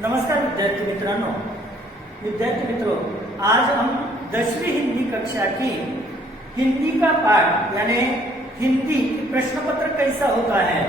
नमस्कार विद्यार्थी मित्रों, आज हम 10वीं हिंदी कक्षा की हिंदी का पाठ यानी हिंदी प्रश्न पत्र कैसा होता है,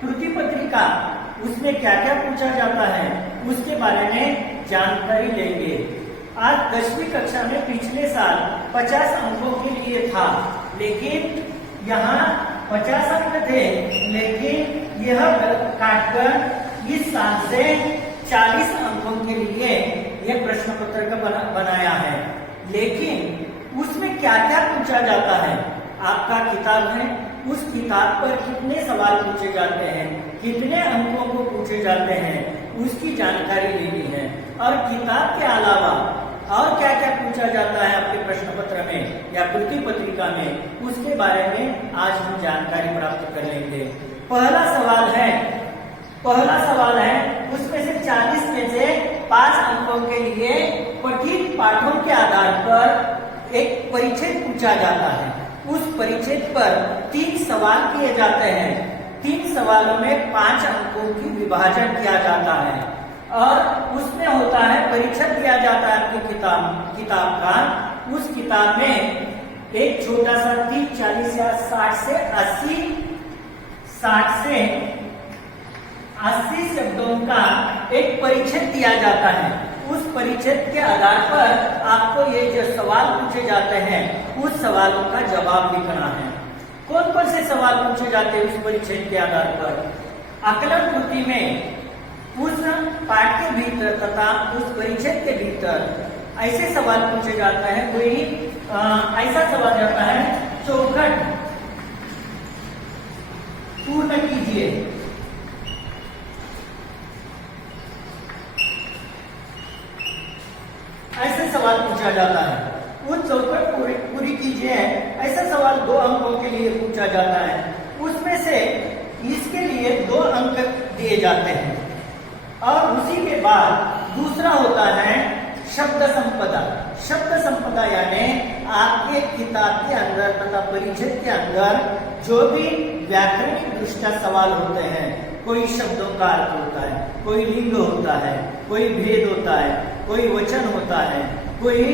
त्रुटि पत्रिका उसमें क्या क्या पूछा जाता है उसके बारे में जानकारी लेंगे। आज 10वीं कक्षा में पिछले साल 50 अंकों के लिए था, लेकिन यहाँ 50 अंक थे, लेकिन यह काटकर इस साल से 40 अंकों के लिए यह प्रश्न पत्र का बनाया है। लेकिन उसमें क्या क्या पूछा जाता है, आपका किताब है, उस किताब पर कितने सवाल पूछे जाते हैं, कितने अंकों को पूछे जाते हैं, उसकी जानकारी लेनी है। और किताब के अलावा और क्या क्या पूछा जाता है आपके प्रश्न पत्र में या त्रुटि पत्रिका में, उसके बारे में आज हम जानकारी प्राप्त कर लेंगे। पहला सवाल है उसमें से 40 में से 5 अंकों के लिए पठित पाठों के आधार पर एक परिच्छेद पूछा जाता है। उस परिच्छेद पर 3 सवाल किए जाते हैं। 3 सवालों में 5 अंकों की विभाजन किया जाता है और उसमें होता है परिच्छेद दिया जाता है आपकी किताब का। उस किताब में एक छोटा सा 30, 40 या 60 से 80 शब्दों का एक परिच्छेद दिया जाता है। उस परिच्छेद के आधार पर आपको ये जो सवाल पूछे जाते हैं उस सवालों का जवाब लिखना है। कौन कौन से सवाल पूछे जाते हैं उस परिच्छेद के आधार पर? आकलन कृति में उस पाठ के भीतर तथा उस परिच्छेद के भीतर ऐसे सवाल पूछे जाते हैं। कोई ऐसा सवाल जाता है, चौखट पूर्ण कीजिए। ऐसे सवाल पूछा जाता है। वो चौखट पूरी कीजिए, ऐसा सवाल 2 अंकों के लिए पूछा जाता है। उसमें से इसके लिए 2 अंक दिए जाते हैं। और उसी के बाद दूसरा होता है शब्द संपदा। शब्द संपदा यानी आपके किताब के अंदर तथा परिच्छेद के अंदर जो भी व्याकरणिक दृष्टया सवाल होते हैं, कोई शब्दों का अर्थ होता है, कोई लिंग होता है, कोई भेद होता है, कोई वचन होता है, कोई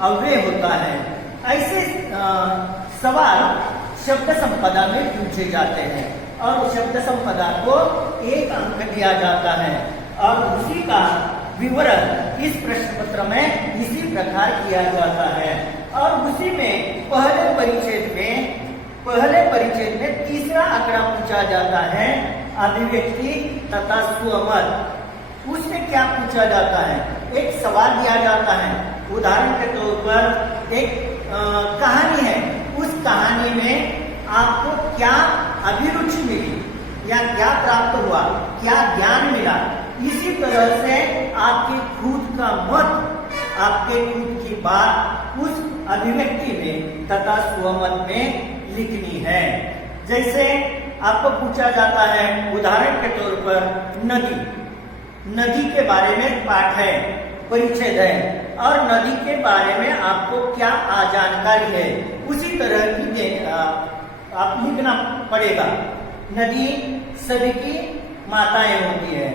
अव्यय होता है, ऐसे सवाल शब्द संपदा में पूछे जाते हैं। और शब्द संपदा को 1 अंक दिया जाता है और उसी का विवरण इस प्रश्न पत्र में इसी प्रकार किया जाता है। और उसी में पहले परिच्छेद में तीसरा आंकड़ा पूछा जाता है, अभिव्यक्ति तथा स्वमत। उसमें क्या पूछा जाता है? एक सवाल दिया जाता है। उदाहरण के तौर पर एक कहानी है, उस कहानी में आपको क्या अभिरुचि मिली या क्या प्राप्त हुआ, क्या ज्ञान मिला। इसी तरह से आपके खुद का मत, आपके खुद की बात उस अभिव्यक्ति में तथा स्वमत में लिखनी है। जैसे आपको पूछा जाता है, उदाहरण के तौर पर नदी के बारे में पाठ है, परिच्छेद है और नदी के बारे में आपको क्या जानकारी है, उसी तरह की आप लिखना पड़ेगा। नदी सभी की माताएं होती है,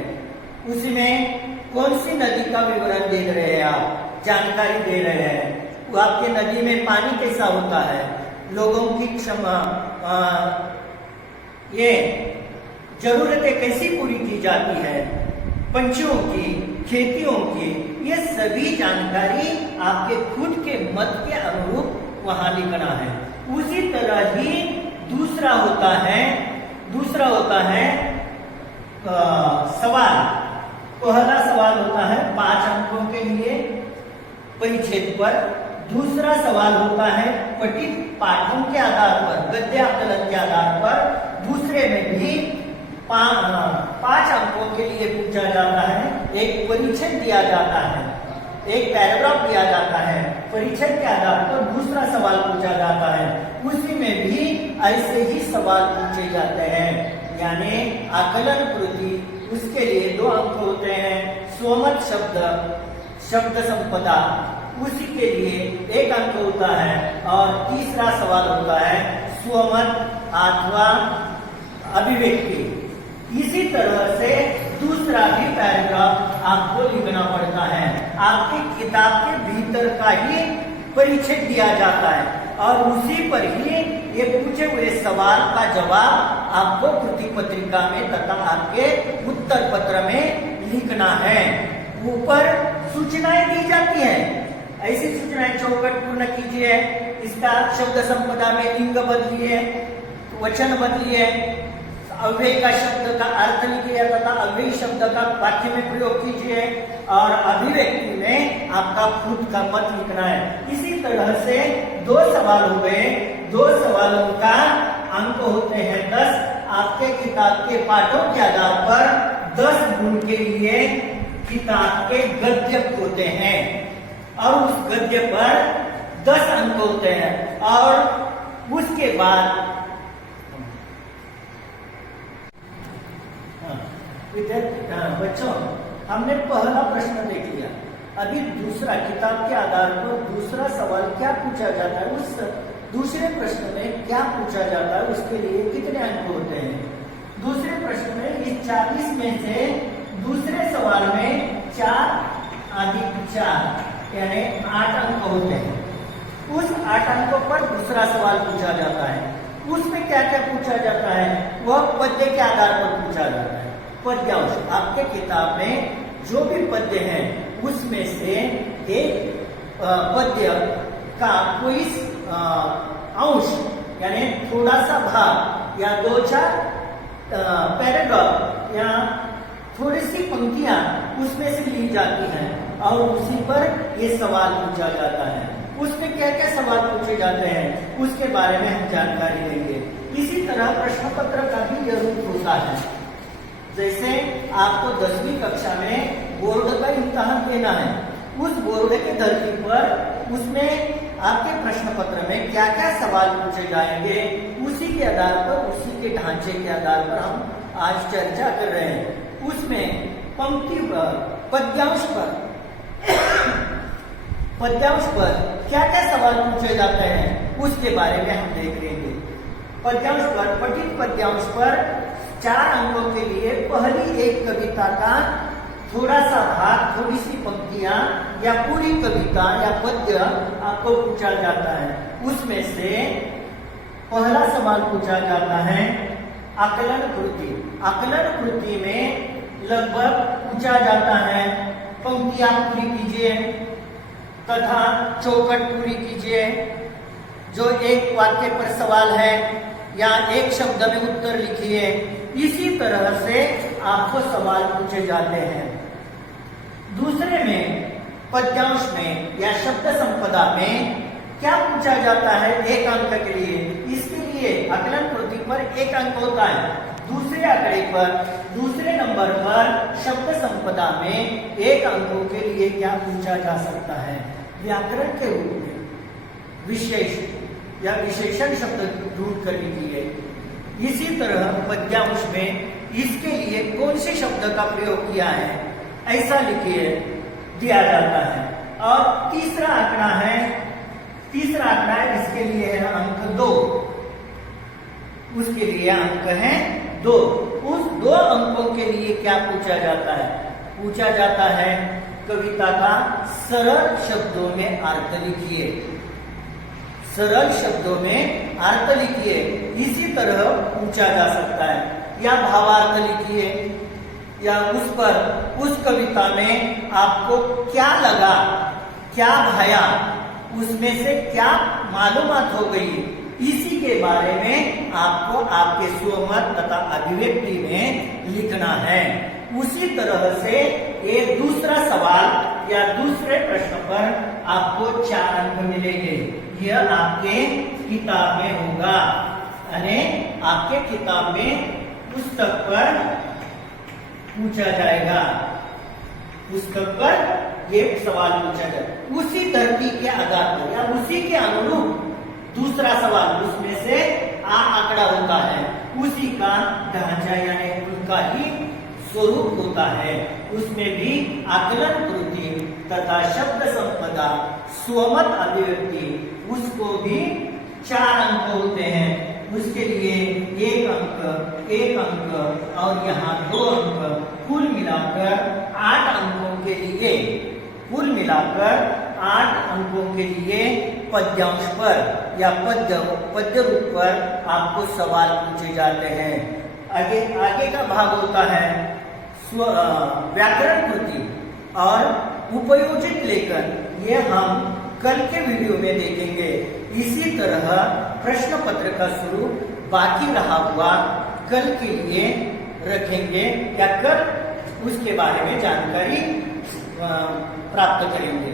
उसमें कौन सी नदी का विवरण दे रहे हैं, आप जानकारी दे रहे हैं। वो आपके नदी में पानी कैसा होता है, लोगों की ये जरूरतें कैसी पूरी की जाती है, पंछियों की, खेतियों की, ये सभी जानकारी आपके खुद के मत के अनुरूप वहां लिखना है। उसी तरह ही दूसरा होता है सवाल। पहला सवाल होता है 5 अंकों के लिए परिच्छेद पर। दूसरा सवाल होता है पठित पाठों के आधार पर, गद्य आकलन के आधार पर। दूसरे में भी 5 अंकों के लिए पूछा जाता है। एक परिच्छेद दिया जाता है, एक पैराग्राफ दिया जाता है, परिच्छेद के आधार पर दूसरा सवाल पूछा जाता है। उसी में भी ऐसे ही सवाल पूछे जाते हैं। यानी आकलन कृति, उसके लिए 2 अंक होते हैं। स्वमत शब्द संपदा, उसी के लिए 1 अंक होता है। और तीसरा सवाल होता है स्वमत अथवा अभिव्यक्ति। इसी तरह से दूसरा भी पैराग्राफ आपको लिखना पड़ता है। आपकी किताब के भीतर का ही परिचय दिया जाता है और उसी पर ही ये पूछे हुए सवाल का जवाब आपको कृति पत्रिका में तथा आपके उत्तर पत्र में लिखना है। ऊपर सूचनाएं दी जाती है, ऐसी सूचनाएं चौकट पूर्ण कीजिए, इसका शब्द संपदा में लिंग बदलिए, वचन बदलिए, अव्यय का शब्द का अर्थ लिखिए तथा अव्यय शब्द का वाक्य में प्रयोग कीजिए और अभिव्यक्ति में आपका खुद का मत लिखना है। इसी तरह से 2 सवाल हो गए। 2 सवालों का अंक होते हैं 10। आपके किताब के पाठों के आधार पर 10 गुण के लिए किताब के गद्य होते हैं और उस गद्य पर 10 अंक होते हैं। और उसके बाद बच्चों, हमने पहला प्रश्न देख लिया। अभी दूसरा, किताब के आधार पर दूसरा सवाल क्या पूछा जाता है, उस दूसरे प्रश्न में क्या पूछा जाता है, उसके लिए कितने अंक होते हैं। दूसरे प्रश्न में इस 40 में से दूसरे सवाल में 4 अधिक 4 यानी 8 अंक होते हैं। उस 8 अंकों पर दूसरा सवाल पूछा जाता है। उसमें क्या क्या पूछा जाता है, वह पद्य के आधार पर पूछा जाता है। पद्यांश, आपके किताब में जो भी पद्य हैं उसमें से एक पद्य का कोई अंश यानी थोड़ा सा भाग या 2-4 पैराग्राफ या थोड़ी सी पंक्तियां उसमें से ली जाती हैं और उसी पर ये सवाल पूछा जाता है। उसमें क्या क्या सवाल पूछे जाते हैं उसके बारे में हम जानकारी लेंगे। इसी तरह प्रश्न पत्र का भी यह रूप होता है। जैसे आपको 10वीं कक्षा में बोर्ड का इम्तिहान देना है, उस बोर्ड की धरती पर उसमें आपके प्रश्न पत्र में क्या क्या सवाल पूछे जाएंगे, उसी के आधार पर, उसी के ढांचे के आधार पर हम आज चर्चा कर रहे हैं। उसमें पंक्ति पद्यांश पर क्या क्या सवाल पूछे जाते हैं उसके बारे में हम देख लेंगे। पद्यांश पर, पठित पद्यांश पर 4 अंकों के लिए पहली एक कविता का थोड़ा सा भाग, थोड़ी सी पंक्तियां या पूरी कविता या पद्य आपको पूछा जाता है। उसमें से पहला सवाल पूछा जाता है आकलन कृति। आकलन कृति में लगभग पूछा जाता है पंक्तियां पूरी कीजिए तथा चौकट पूरी कीजिए। जो एक वाक्य पर सवाल है या एक शब्द में उत्तर लिखिए। इसी तरह से आपको सवाल पूछे जाते हैं। दूसरे में पद्यांश में या शब्द संपदा में क्या पूछा जाता है 1 अंक के लिए। इसके लिए आकलन कृति पर 1 अंक होता है। दूसरे आंकड़े पर, दूसरे नंबर पर शब्द संपदा में 1 अंकों के लिए क्या पूछा जा सकता है, व्याकरण के रूप में विशेष या विशेषण शब्द ढूंढ कर लिखिए। इसी तरह पद्यांश में इसके लिए कौन से शब्द का प्रयोग किया है ऐसा लिखिए, दिया जाता है। और तीसरा आंकड़ा है, इसके लिए है अंक 2। उसके लिए अंक है 2। उस 2 अंकों के लिए क्या पूछा जाता है, पूछा जाता है कविता का सरल शब्दों में अर्थ लिखिए। सरल शब्दों में अर्थ लिखिए। इसी तरह पूछा जा सकता है या भावार्थ लिखिए या उस कविता में आपको क्या लगा, क्या भाया, उसमें से क्या मालूमात हो गई, इसी के बारे में आपको आपके स्वमत तथा अभिव्यक्ति में लिखना है। उसी तरह से ये दूसरा सवाल या दूसरे प्रश्न पर आपको 4 अंक मिलेंगे। यह आपके किताब में होगा, यानी आपके किताब में पुस्तक पर पूछा जाएगा। पुस्तक पर ये सवाल पूछा जाएगा। उसी धरती के आधार पर या उसी के अनुरूप दूसरा सवाल, उसमें से आंकड़ा होता है, उसी का ढांचा यानी उनका ही स्वरूप होता है। उसमें भी आकलन कृति तथा शब्द संपदा, स्वमत अभिव्यक्ति, उसको भी 4 अंक होते हैं। उसके लिए 1 अंक 1 अंक और यहाँ 2 अंक, कुल मिलाकर 8 अंकों के लिए, कुल मिलाकर 8 अंकों के लिए पद्यांश पर या पद्य रूप पर आपको सवाल पूछे जाते हैं। आगे का भाग होता है व्याकरण कृति और उपयोजित लेखन। ये हम कल के वीडियो में देखेंगे। इसी तरह प्रश्न पत्र का स्वरूप बाकी रहा हुआ कल के लिए रखेंगे या कल उसके बारे में जानकारी प्राप्त करेंगे।